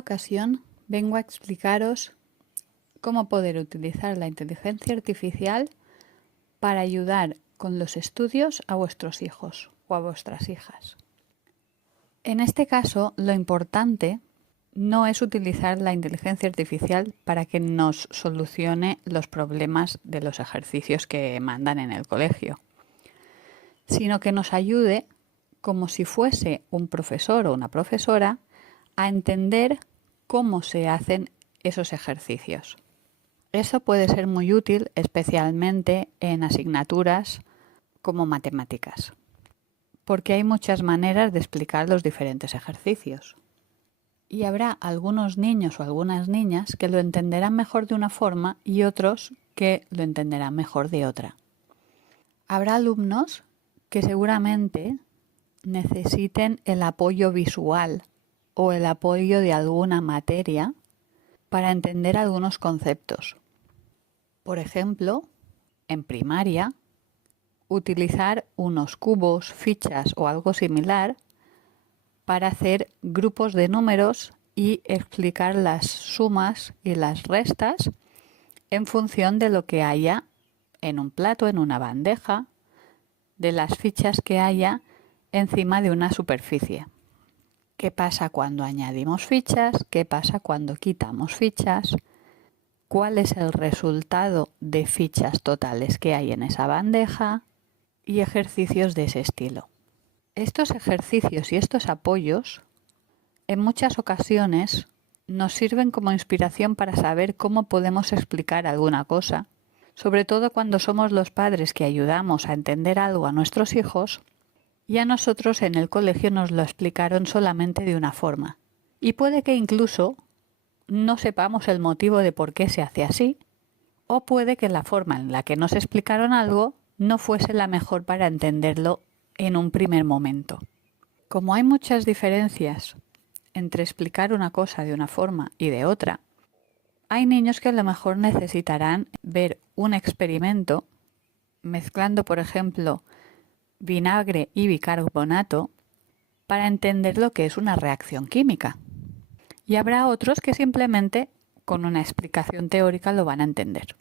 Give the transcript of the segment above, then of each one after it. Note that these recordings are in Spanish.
ocasión vengo a explicaros cómo poder utilizar la inteligencia artificial para ayudar con los estudios a vuestros hijos o a vuestras hijas. En este caso, lo importante no es utilizar la inteligencia artificial para que nos solucione los problemas de los ejercicios que mandan en el colegio, sino que nos ayude, como si fuese un profesor o una profesora, a entender cómo se hacen esos ejercicios. Eso puede ser muy útil, especialmente en asignaturas como matemáticas, porque hay muchas maneras de explicar los diferentes ejercicios. Y habrá algunos niños o algunas niñas que lo entenderán mejor de una forma y otros que lo entenderán mejor de otra. Habrá alumnos que seguramente necesiten el apoyo visual o el apoyo de alguna materia para entender algunos conceptos. Por ejemplo, en primaria, utilizar unos cubos, fichas o algo similar para hacer grupos de números y explicar las sumas y las restas en función de lo que haya en un plato, en una bandeja, de las fichas que haya encima de una superficie. ¿Qué pasa cuando añadimos fichas? ¿Qué pasa cuando quitamos fichas? ¿Cuál es el resultado de fichas totales que hay en esa bandeja? Y ejercicios de ese estilo. Estos ejercicios y estos apoyos, en muchas ocasiones, nos sirven como inspiración para saber cómo podemos explicar alguna cosa, sobre todo cuando somos los padres que ayudamos a entender algo a nuestros hijos, y a nosotros en el colegio nos lo explicaron solamente de una forma. Y puede que incluso no sepamos el motivo de por qué se hace así, o puede que la forma en la que nos explicaron algo no fuese la mejor para entenderlo en un primer momento. Como hay muchas diferencias entre explicar una cosa de una forma y de otra, hay niños que a lo mejor necesitarán ver un experimento mezclando, por ejemplo, vinagre y bicarbonato para entender lo que es una reacción química. Y habrá otros que simplemente con una explicación teórica lo van a entender.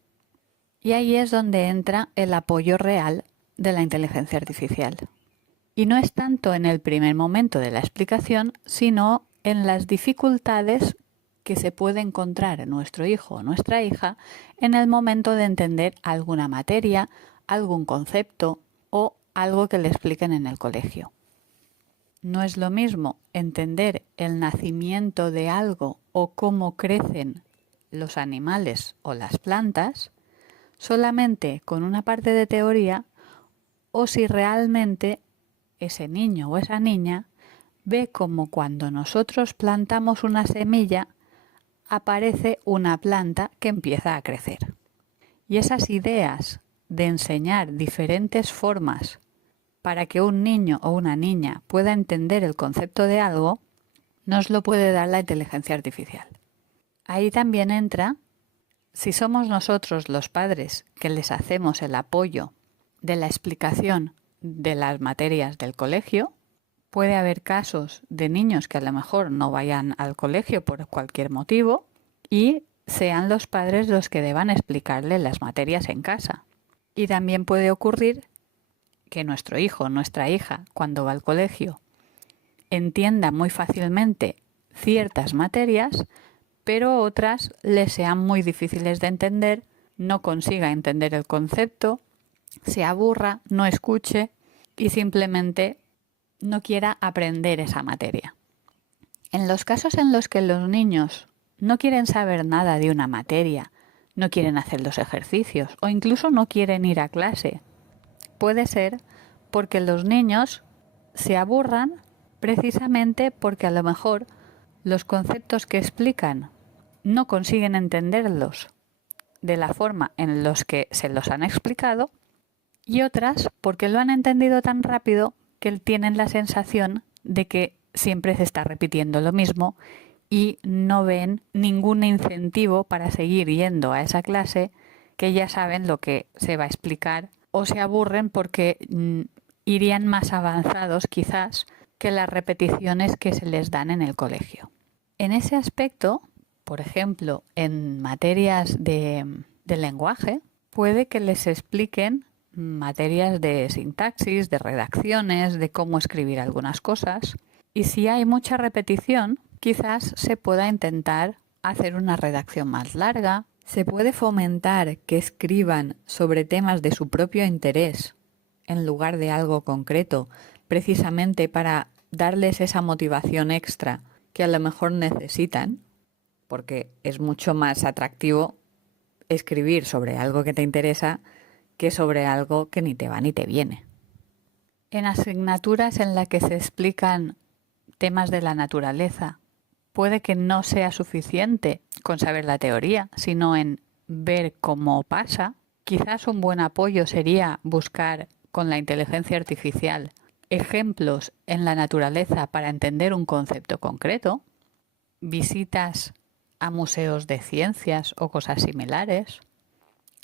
Y ahí es donde entra el apoyo real de la inteligencia artificial. Y no es tanto en el primer momento de la explicación, sino en las dificultades que se puede encontrar nuestro hijo o nuestra hija en el momento de entender alguna materia, algún concepto o algo que le expliquen en el colegio. No es lo mismo entender el nacimiento de algo o cómo crecen los animales o las plantas solamente con una parte de teoría, o si realmente ese niño o esa niña ve como cuando nosotros plantamos una semilla aparece una planta que empieza a crecer. Y esas ideas de enseñar diferentes formas para que un niño o una niña pueda entender el concepto de algo, nos lo puede dar la inteligencia artificial. Ahí también entra, si somos nosotros los padres que les hacemos el apoyo de la explicación de las materias del colegio, puede haber casos de niños que a lo mejor no vayan al colegio por cualquier motivo y sean los padres los que deban explicarle las materias en casa. Y también puede ocurrir que nuestro hijo o nuestra hija, cuando va al colegio, entienda muy fácilmente ciertas materias, pero otras le sean muy difíciles de entender, no consiga entender el concepto, se aburra, no escuche y simplemente no quiera aprender esa materia. En los casos en los que los niños no quieren saber nada de una materia, no quieren hacer los ejercicios o incluso no quieren ir a clase, puede ser porque los niños se aburran precisamente porque a lo mejor los conceptos que explican no consiguen entenderlos de la forma en los que se los han explicado, y otras porque lo han entendido tan rápido que tienen la sensación de que siempre se está repitiendo lo mismo y no ven ningún incentivo para seguir yendo a esa clase, que ya saben lo que se va a explicar, o se aburren porque irían más avanzados quizás que las repeticiones que se les dan en el colegio. En ese aspecto, por ejemplo, en materias de lenguaje, puede que les expliquen materias de sintaxis, de redacciones, de cómo escribir algunas cosas. Y si hay mucha repetición, quizás se pueda intentar hacer una redacción más larga. Se puede fomentar que escriban sobre temas de su propio interés en lugar de algo concreto, precisamente para darles esa motivación extra que a lo mejor necesitan, porque es mucho más atractivo escribir sobre algo que te interesa que sobre algo que ni te va ni te viene. En asignaturas en las que se explican temas de la naturaleza, puede que no sea suficiente con saber la teoría, sino en ver cómo pasa. Quizás un buen apoyo sería buscar con la inteligencia artificial ejemplos en la naturaleza para entender un concepto concreto, visitas a museos de ciencias o cosas similares,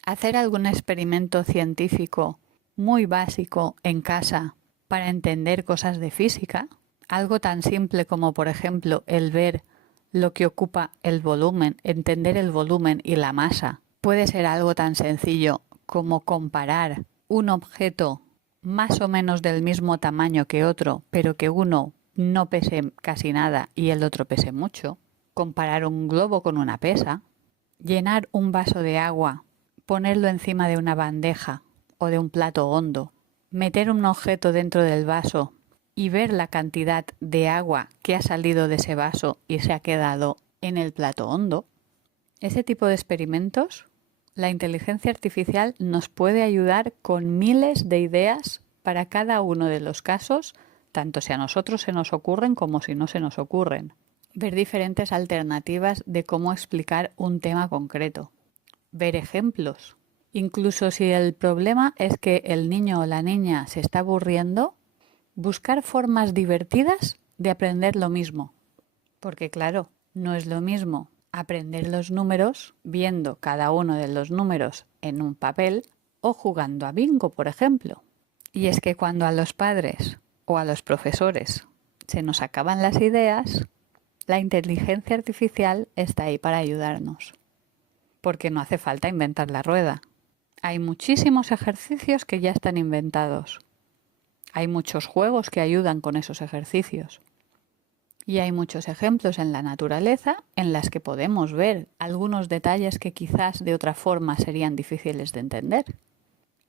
hacer algún experimento científico muy básico en casa para entender cosas de física, algo tan simple como por ejemplo el ver lo que ocupa el volumen, entender el volumen y la masa. Puede ser algo tan sencillo como comparar un objeto más o menos del mismo tamaño que otro, pero que uno no pese casi nada y el otro pese mucho. Comparar un globo con una pesa. Llenar un vaso de agua, ponerlo encima de una bandeja o de un plato hondo. Meter un objeto dentro del vaso y ver la cantidad de agua que ha salido de ese vaso y se ha quedado en el plato hondo. Ese tipo de experimentos, la inteligencia artificial nos puede ayudar con miles de ideas para cada uno de los casos, tanto si a nosotros se nos ocurren como si no se nos ocurren. Ver diferentes alternativas de cómo explicar un tema concreto. Ver ejemplos. Incluso si el problema es que el niño o la niña se está aburriendo, buscar formas divertidas de aprender lo mismo. Porque claro, no es lo mismo aprender los números viendo cada uno de los números en un papel o jugando a bingo, por ejemplo. Y es que cuando a los padres o a los profesores se nos acaban las ideas, la inteligencia artificial está ahí para ayudarnos. Porque no hace falta inventar la rueda. Hay muchísimos ejercicios que ya están inventados. Hay muchos juegos que ayudan con esos ejercicios. Y hay muchos ejemplos en la naturaleza en las que podemos ver algunos detalles que quizás de otra forma serían difíciles de entender.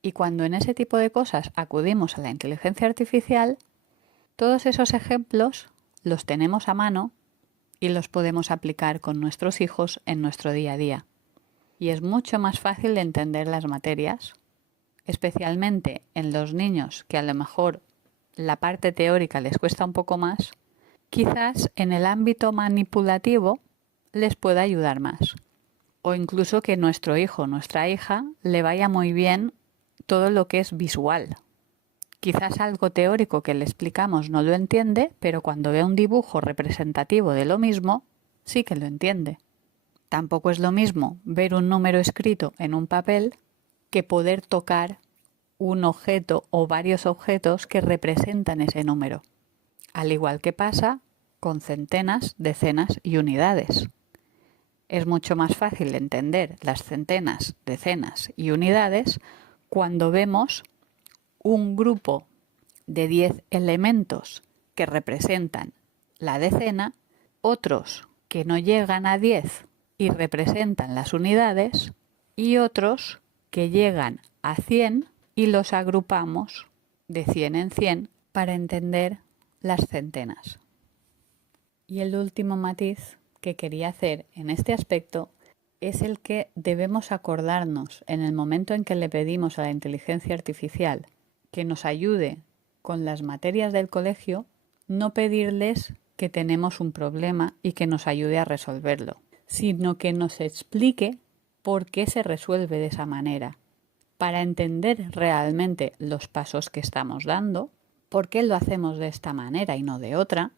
Y cuando en ese tipo de cosas acudimos a la inteligencia artificial, todos esos ejemplos los tenemos a mano y los podemos aplicar con nuestros hijos en nuestro día a día. Y es mucho más fácil de entender las materias, especialmente en los niños que a lo mejor la parte teórica les cuesta un poco más. Quizás en el ámbito manipulativo les pueda ayudar más. O incluso que nuestro hijo o nuestra hija le vaya muy bien todo lo que es visual. Quizás algo teórico que le explicamos no lo entiende, pero cuando ve un dibujo representativo de lo mismo, sí que lo entiende. Tampoco es lo mismo ver un número escrito en un papel que poder tocar un objeto o varios objetos que representan ese número. Al igual que pasa con centenas, decenas y unidades. Es mucho más fácil entender las centenas, decenas y unidades cuando vemos un grupo de 10 elementos que representan la decena, otros que no llegan a 10 y representan las unidades, y otros que llegan a 100 y los agrupamos de 100 en 100 para entender las centenas. Y el último matiz que quería hacer en este aspecto es el que debemos acordarnos en el momento en que le pedimos a la inteligencia artificial que nos ayude con las materias del colegio, no pedirles que tenemos un problema y que nos ayude a resolverlo, sino que nos explique por qué se resuelve de esa manera, para entender realmente los pasos que estamos dando, por qué lo hacemos de esta manera y no de otra,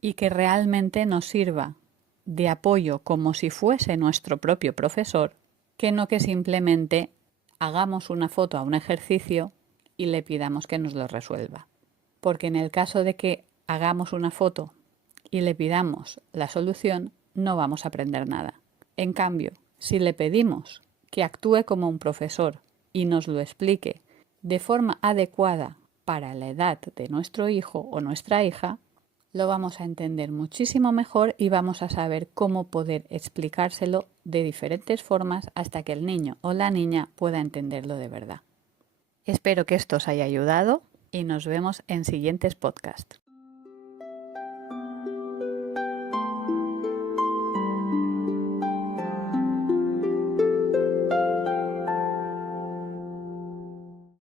y que realmente nos sirva de apoyo como si fuese nuestro propio profesor, que no que simplemente hagamos una foto a un ejercicio y le pidamos que nos lo resuelva. Porque en el caso de que hagamos una foto y le pidamos la solución, no vamos a aprender nada. En cambio, si le pedimos que actúe como un profesor y nos lo explique de forma adecuada para la edad de nuestro hijo o nuestra hija, lo vamos a entender muchísimo mejor y vamos a saber cómo poder explicárselo de diferentes formas hasta que el niño o la niña pueda entenderlo de verdad. Espero que esto os haya ayudado y nos vemos en siguientes podcasts.